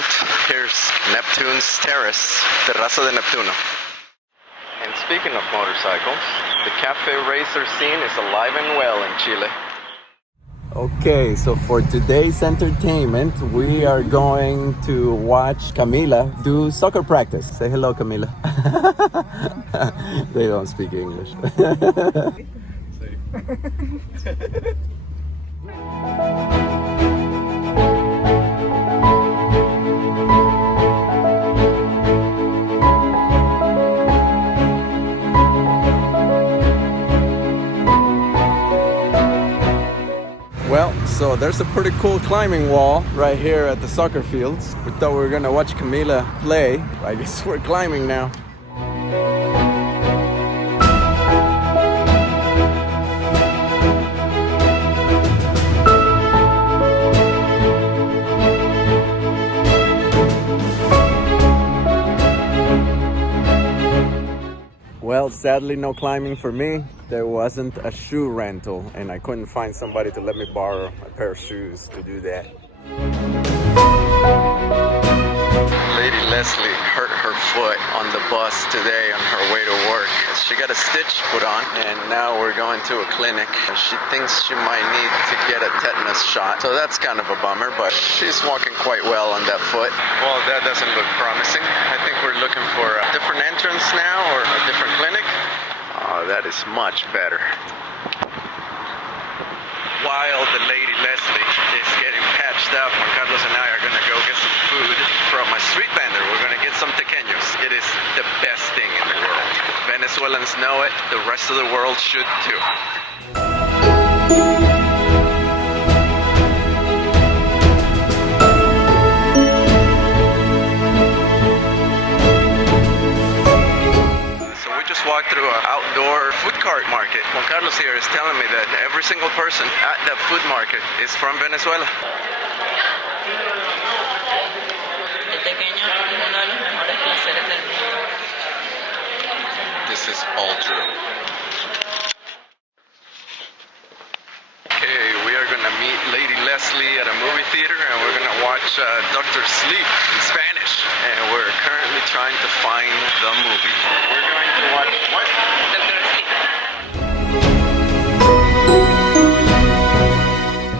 out. Here's Neptune's terrace, Terraza de Neptuno. And speaking of motorcycles, the cafe racer scene is alive and well in Chile. Okay, so for today's entertainment, we are going to watch Camila do soccer practice. Say hello, Camila. They don't speak English. Well, so there's a pretty cool climbing wall right here at the soccer fields. We thought we were gonna watch Camila play. I guess we're climbing now. Well, sadly, no climbing for me. There wasn't a shoe rental, and I couldn't find somebody to let me borrow a pair of shoes to do that. Lady Leslie hurt her foot on the bus today on her way to work. She got a stitch put on, and now we're going to a clinic. She thinks she might need to get a tetanus shot, so that's kind of a bummer, but she's walking quite well on that foot. Well, that doesn't look promising. I think we're looking for a different entrance now, or a different clinic. Oh, that is much better. While the Lady Leslie is getting patched up, Juan Carlos and I are going to go get some food from a street vendor. We're going to get some Tequeños. It is the best thing in the world. Venezuelans know it. The rest of the world should too. Just walked through an outdoor food cart market. Juan Carlos here is telling me that every single person at that food market is from Venezuela. El tequeño es uno de los mejores placeres del mundo. This is all true. Okay, we are gonna meet Lady Leslie at a movie theater, and we're gonna watch Dr. Sleep in Spanish. And we're currently trying to find the movie. We're going to watch what? Dr. Sleep.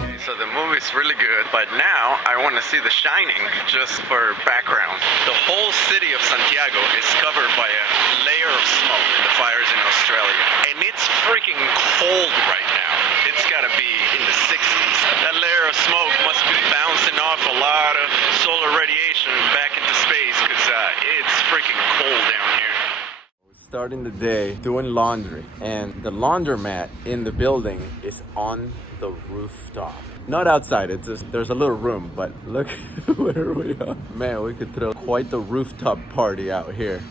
Okay, so the movie's really good, but now I want to see The Shining just for background. The whole city of Santiago is covered by a layer of smoke in the fires in Australia. And it's freaking cold right now. It's gotta be in the 60s. That layer of smoke must be bouncing off a lot of solar radiation back into space, because it's freaking cold down here. Starting the day doing laundry, and the laundromat in the building is on the rooftop. Not outside, it's just, there's a little room, but look where we are. Man, we could throw quite the rooftop party out here.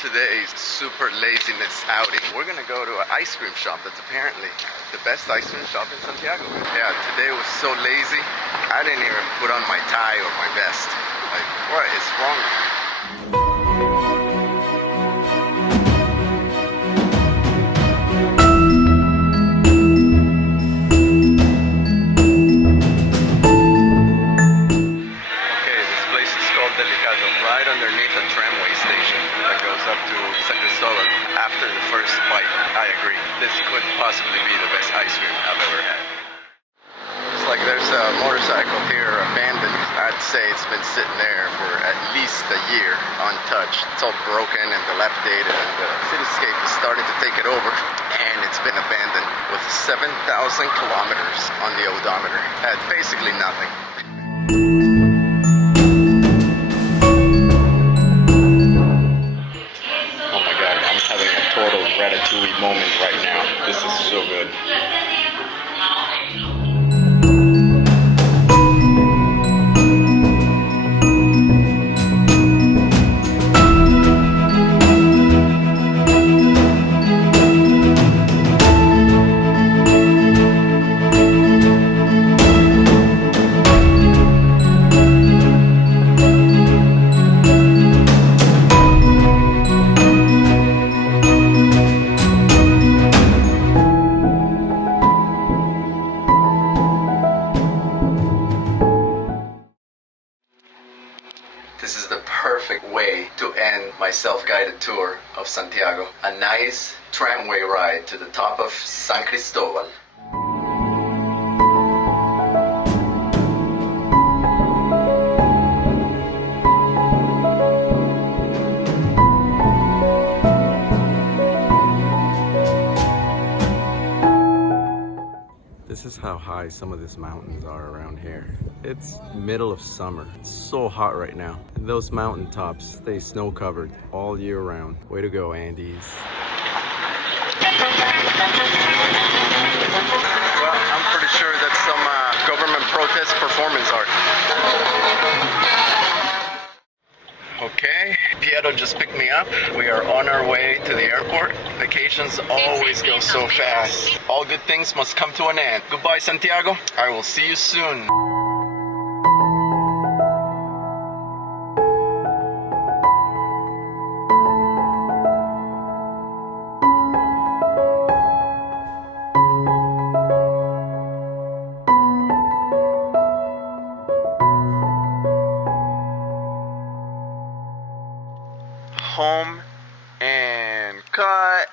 Today's super laziness outing, we're gonna go to an ice cream shop that's apparently the best ice cream shop in Santiago. Yeah, today was so lazy, I didn't even put on my tie or my vest. Like, what is wrong with me? Delicato, right underneath a tramway station that goes up to Cristobal. After the first bite, I agree. This could possibly be the best ice cream I've ever had. It's like there's a motorcycle here abandoned. I'd say it's been sitting there for at least a year, untouched. It's all broken and dilapidated, and the cityscape is starting to take it over. And it's been abandoned with 7,000 kilometers on the odometer. At basically nothing. Total ratatouille moment right now. This is so good. is the perfect way to end my self-guided tour of Santiago. A nice tramway ride to the top of San Cristobal. This is how high some of these mountains are around here. It's middle of summer. It's so hot right now. And those mountaintops stay snow covered all year round. Way to go, Andes. Well, I'm pretty sure that's some government protest performance art. Okay, Piero just picked me up. We are on our way to the airport. Vacations always go so fast. All good things must come to an end. Goodbye, Santiago. I will see you soon. Home and cut.